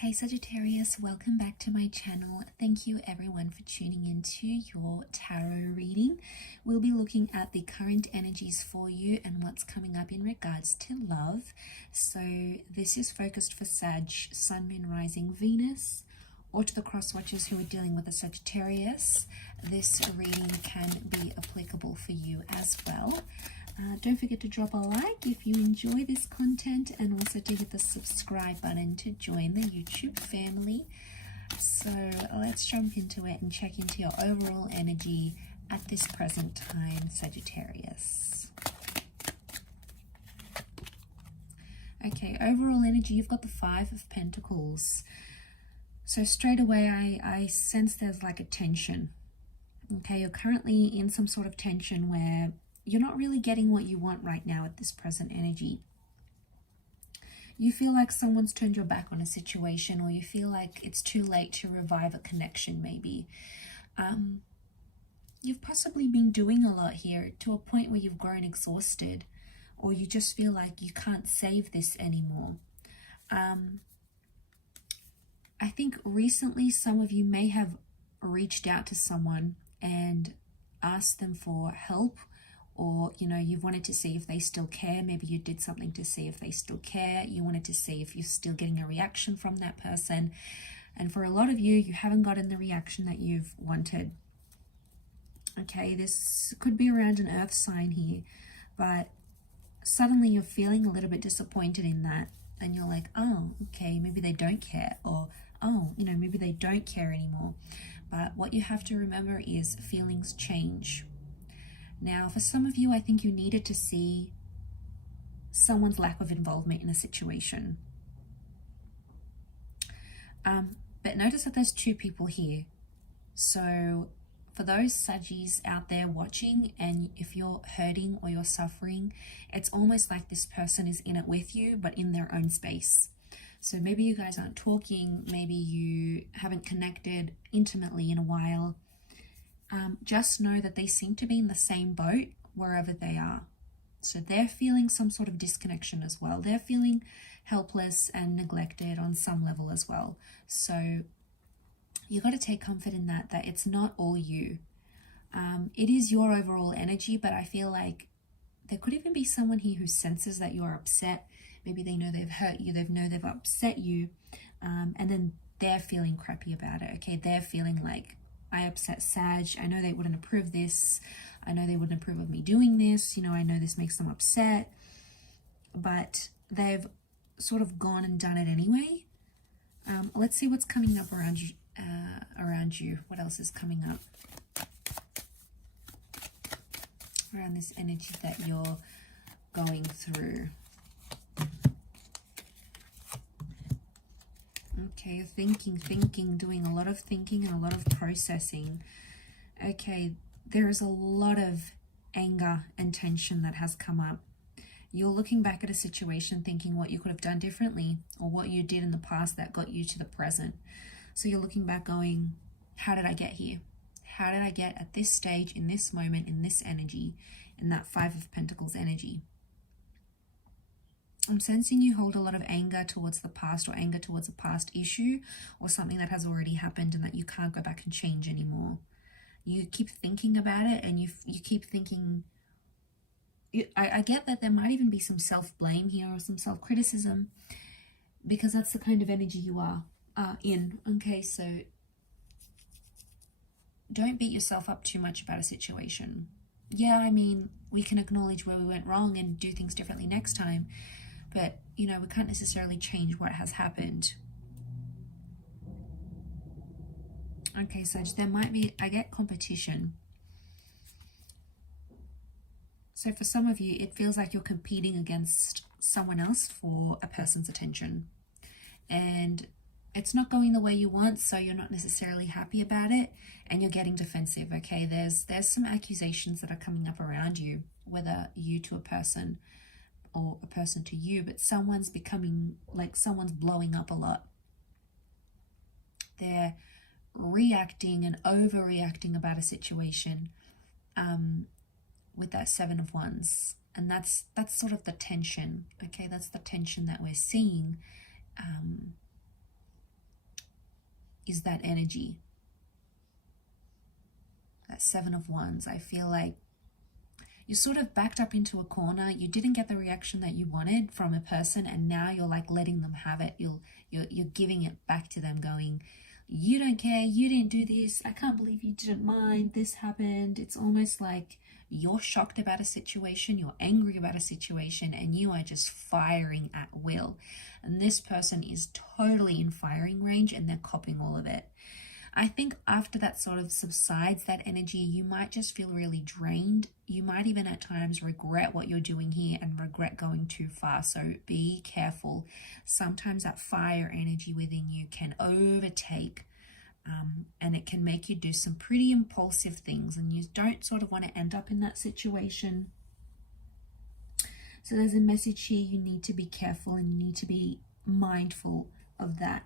Hey Sagittarius, welcome back to my channel. Thank you everyone for tuning into your tarot reading. We'll be looking at the current energies for you and what's coming up in regards to love. So this is focused for Sag, Sun, Moon, Rising, Venus, or to the cross watchers who are dealing with a Sagittarius. This reading can be applicable for you as well. Don't forget to drop a like if you enjoy this content, and also to hit the subscribe button to join the YouTube family. So let's jump into it and check into your overall energy at this present time, Sagittarius. Okay, overall energy, you've got the Five of Pentacles. So straight away I sense there's like a tension. Okay, you're currently in some sort of tension where you're not really getting what you want right now at this present energy. You feel like someone's turned your back on a situation, or you feel like it's too late to revive a connection maybe. You've possibly been doing a lot here to a point where you've grown exhausted, or you just feel like you can't save this anymore. I think recently some of you may have reached out to someone and asked them for help, or you've wanted to see if they still care. Maybe you did something to see if they still care. You wanted to see if you're still getting a reaction from that person, and for a lot of you, you haven't gotten the reaction that you've wanted. Okay, this could be around an earth sign here, but suddenly you're feeling a little bit disappointed in that, and you're like, oh, okay, maybe they don't care, or oh, maybe they don't care anymore. But what you have to remember is feelings change. Now, for some of you, I think you needed to see someone's lack of involvement in a situation. But notice that there's two people here. So for those Saggies out there watching, and if you're hurting or you're suffering, it's almost like this person is in it with you, but in their own space. So maybe you guys aren't talking, maybe you haven't connected intimately in a while. Just know that they seem to be in the same boat wherever they are. So they're feeling some sort of disconnection as well. They're feeling helpless and neglected on some level as well. So you got to take comfort in that it's not all you. It is your overall energy, but I feel like there could even be someone here who senses that you are upset. Maybe they know they've hurt you, they've upset you, and then they're feeling crappy about it. Okay, they're feeling like, I upset Sag, I know they wouldn't approve this, I know they wouldn't approve of me doing this, I know this makes them upset, but they've sort of gone and done it anyway. Let's see what's coming up around you. What else is coming up around this energy that you're going through? Okay, you're thinking, doing a lot of thinking and a lot of processing. Okay, there is a lot of anger and tension that has come up. You're looking back at a situation thinking what you could have done differently, or what you did in the past that got you to the present. So you're looking back going, how did I get here? How did I get at this stage, in this moment, in this energy, in that Five of Pentacles energy? I'm sensing you hold a lot of anger towards the past, or anger towards a past issue, or something that has already happened and that you can't go back and change anymore. You keep thinking about it, and you keep thinking, I get that there might even be some self-blame here, or some self-criticism, because that's the kind of energy you are in. Okay, so don't beat yourself up too much about a situation. Yeah, I mean, we can acknowledge where we went wrong and do things differently next time, but we can't necessarily change what has happened. Okay, Sag, there might be, I get competition. So for some of you, it feels like you're competing against someone else for a person's attention, and it's not going the way you want, so you're not necessarily happy about it, and you're getting defensive. Okay, there's some accusations that are coming up around you, whether you to a person or a person to you, but someone's becoming like, someone's blowing up a lot. They're reacting and overreacting about a situation with that Seven of Wands, and that's sort of the tension. Okay, that's the tension that we're seeing. is that energy. That Seven of Wands. I feel like you're sort of backed up into a corner. You didn't get the reaction that you wanted from a person, and now you're like letting them have it. You're giving it back to them, going, you don't care, you didn't do this, I can't believe you didn't mind, this happened. It's almost like you're shocked about a situation, you're angry about a situation, and you are just firing at will. And this person is totally in firing range, and they're copying all of it. I think after that sort of subsides, that energy, you might just feel really drained. You might even at times regret what you're doing here and regret going too far. So be careful. Sometimes that fire energy within you can overtake, and it can make you do some pretty impulsive things, and you don't sort of want to end up in that situation. So there's a message here. You need to be careful and you need to be mindful of that.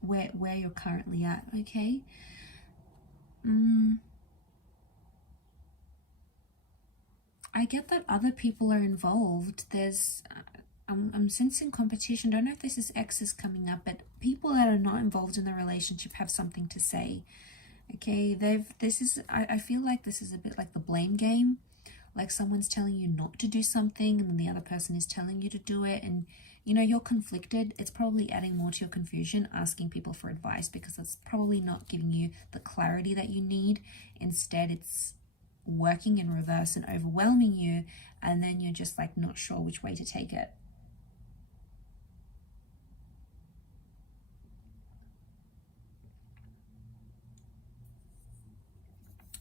Where you're currently at, okay? I get that other people are involved. There's I'm sensing competition. Don't know if this is exes coming up, but people that are not involved in the relationship have something to say. Okay, I feel like this is a bit like the blame game. Like someone's telling you not to do something and then the other person is telling you to do it, and you know, you're conflicted. It's probably adding more to your confusion, asking people for advice, because it's probably not giving you the clarity that you need. Instead, it's working in reverse and overwhelming you, and then you're just like not sure which way to take it.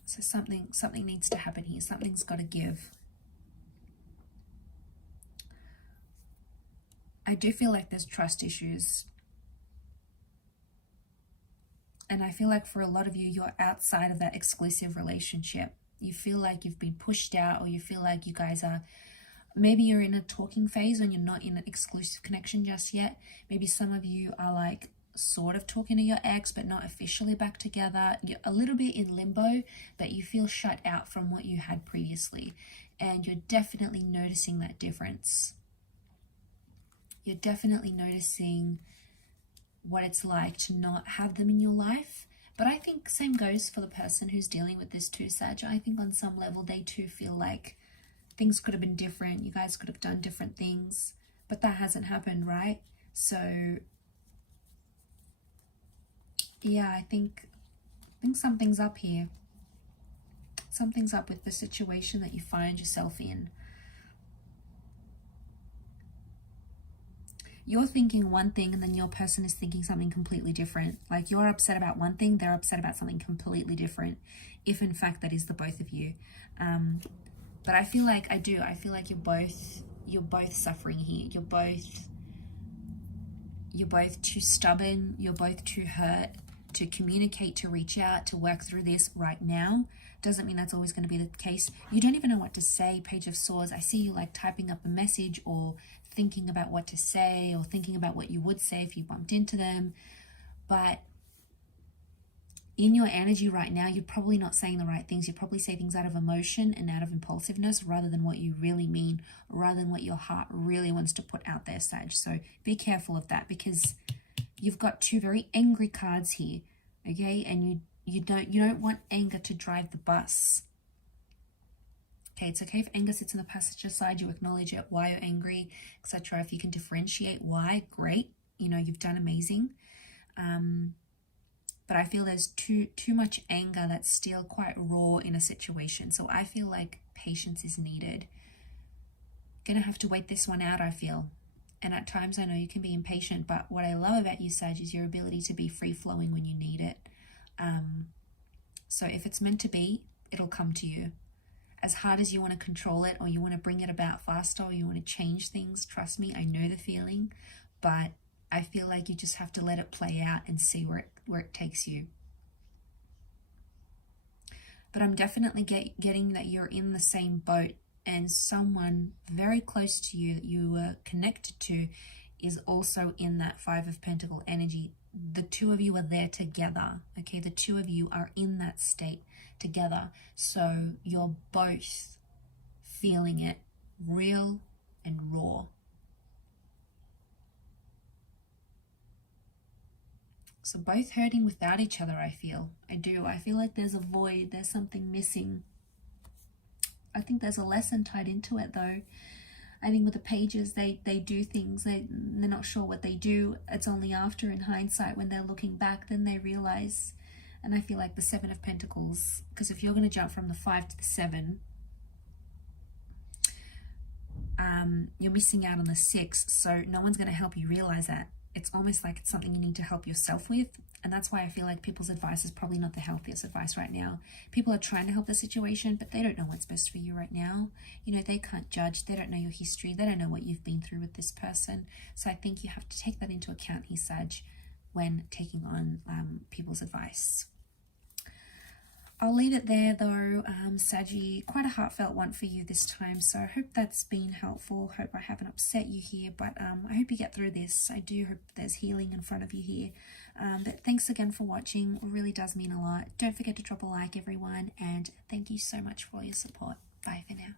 So something needs to happen here. Something's got to give. I do feel like there's trust issues. And I feel like for a lot of you, you're outside of that exclusive relationship. You feel like you've been pushed out, or you feel like you guys are, maybe you're in a talking phase and you're not in an exclusive connection just yet. Maybe some of you are like sort of talking to your ex, but not officially back together. You're a little bit in limbo, but you feel shut out from what you had previously. And you're definitely noticing that difference. You're definitely noticing what it's like to not have them in your life. But I think same goes for the person who's dealing with this too, Sag. I think on some level they too feel like things could have been different. You guys could have done different things, but that hasn't happened, right? So yeah, I think something's up here. Something's up with the situation that you find yourself in. You're thinking one thing and then your person is thinking something completely different. Like you're upset about one thing, they're upset about something completely different, if in fact that is the both of you. But I feel like you're both suffering here. You're both too stubborn, you're both too hurt to communicate, to reach out, to work through this right now. Doesn't mean that's always going to be the case. You don't even know what to say. Page of Swords. I see you like typing up a message or thinking about what to say, or thinking about what you would say if you bumped into them. But in your energy right now, you're probably not saying the right things. You probably say things out of emotion and out of impulsiveness rather than what you really mean, rather than what your heart really wants to put out there, Sag. So be careful of that, because you've got two very angry cards here, okay? And you don't want anger to drive the bus. Okay, it's okay if anger sits in the passenger side, you acknowledge it, why you're angry, etc. If you can differentiate why, great. You know, you've done amazing. But I feel there's too much anger that's still quite raw in a situation. So I feel like patience is needed. Gonna have to wait this one out, I feel. And at times I know you can be impatient, but what I love about you, Sag, is your ability to be free-flowing when you need it. So if it's meant to be, it'll come to you. As hard as you want to control it, or you want to bring it about faster, or you want to change things, trust me, I know the feeling, but I feel like you just have to let it play out and see where it takes you. But I'm definitely getting that you're in the same boat, and someone very close to you that you were connected to is also in that Five of Pentacle energy. The two of you are there together, okay? The two of you are in that state together. So you're both feeling it real and raw. So both hurting without each other, I feel. I do. I feel like there's a void. There's something missing. I think there's a lesson tied into it, though. I think with the pages, they do things. They're not sure what they do. It's only after, in hindsight, when they're looking back, then they realize. And I feel like the Seven of Pentacles, because if you're going to jump from the 5 to the 7, you're missing out on the 6. So no one's going to help you realize that. It's almost like it's something you need to help yourself with. And that's why I feel like people's advice is probably not the healthiest advice right now. People are trying to help the situation, but they don't know what's best for you right now. You know, they can't judge. They don't know your history. They don't know what you've been through with this person. So I think you have to take that into account here, Sag, when taking on people's advice. I'll leave it there though, Saggy. Quite a heartfelt one for you this time, so I hope that's been helpful. Hope I haven't upset you here, but I hope you get through this. I do hope there's healing in front of you here. But thanks again for watching. It really does mean a lot. Don't forget to drop a like, everyone, and thank you so much for all your support. Bye for now.